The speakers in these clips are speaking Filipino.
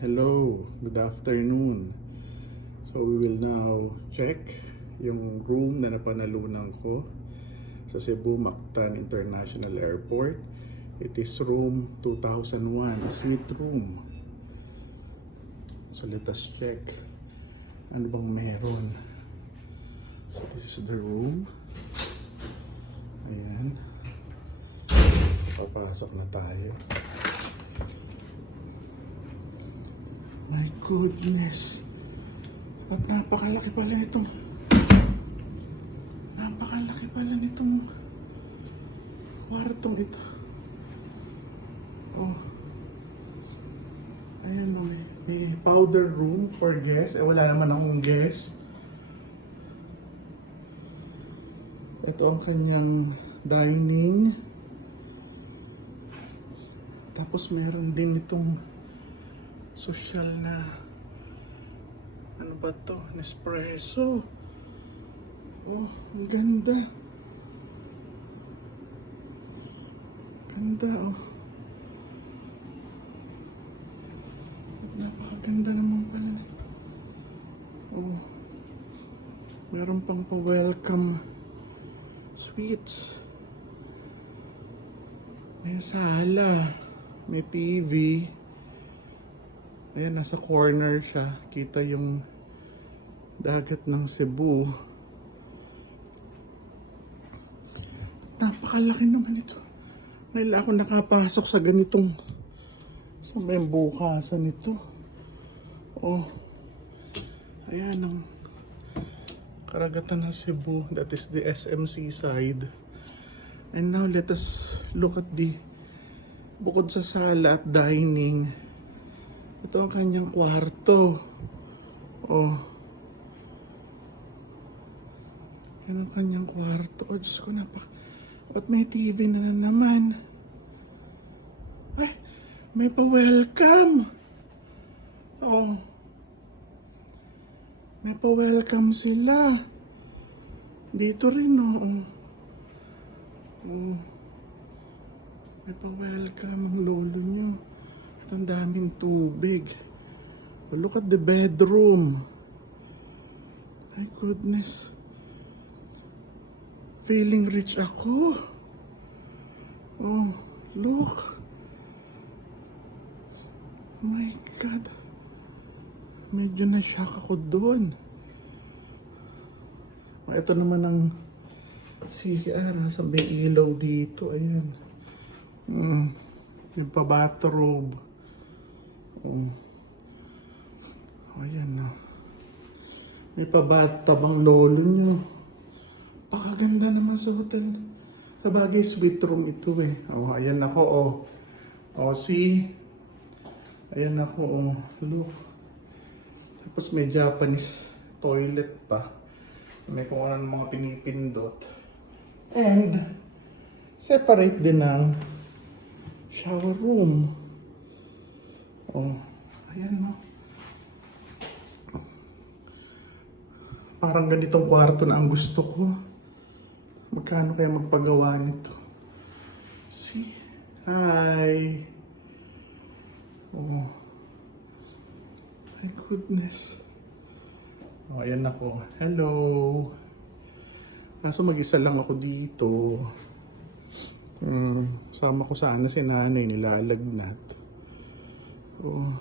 Hello, good afternoon. So we will now check yung room na napanalunan ko sa Cebu Mactan International Airport. It is room 2001, suite room. So let us check ano bang meron. So this is the room. Ayan. Papasok na tayo. My goodness. Ba't napakalaki pala ito? Napakalaki pala nitong kwartong ito. Oh. Ayan o, may powder room for guests. Wala naman akong guest. Ito ang kanyang dining. Tapos meron din itong social na ano ba to? Nespresso. Oh, ang ganda. Ganda oh. Napakaganda naman pala. Oh. Meron pang pa-welcome sweets. May sala. May TV. Ayan, nasa corner siya. Kita yung dagat ng Cebu. Napakalaki naman ito. Ngayon ako nakapasok sa ganitong sa may bukasan ito. Oh. Ayan ang karagatan ng Cebu. That is the SMC side. And now let us look at the bukod sa sala at dining. Ito ang kanyang kwarto. Oh. Yan ang kanyang kwarto. Oh, Diyos ko, ba't may TV na naman? Ay, may pa-welcome. Oh. May pa-welcome sila. Dito rin, oh. Oh. May pa-welcome ang lolo nyo. At ang daming tubig. Oh, look at the bedroom. My goodness. Feeling rich ako. Oh, look. Oh my God. Medyo na-shock ako doon. Oh, ito naman ang CR. Sa may ilaw dito. Ayan. Yung pa-bathrobe. Oh. Ayan na. May pa-bathtub ang lolo nyo. Pakaganda naman sa hotel. Sa bagay, suite room ito eh. Oh, ayan ako oh. Oh, see? Ayan ako oh. Look. Tapos may Japanese toilet pa. May kung ano mga pinipindot. And separate din ng shower room. Oh, ayan no. Parang ganitong kwarto na ang gusto ko. Magkano kaya magpagawa nito? See? Hi! Oh. My goodness. Oh, ayan ako. Hello! Kaso mag-isa lang ako dito. Sama ko sana si nanay, nilalagnat. Oh.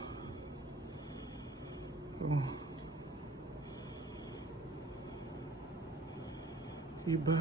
Oh. Diba?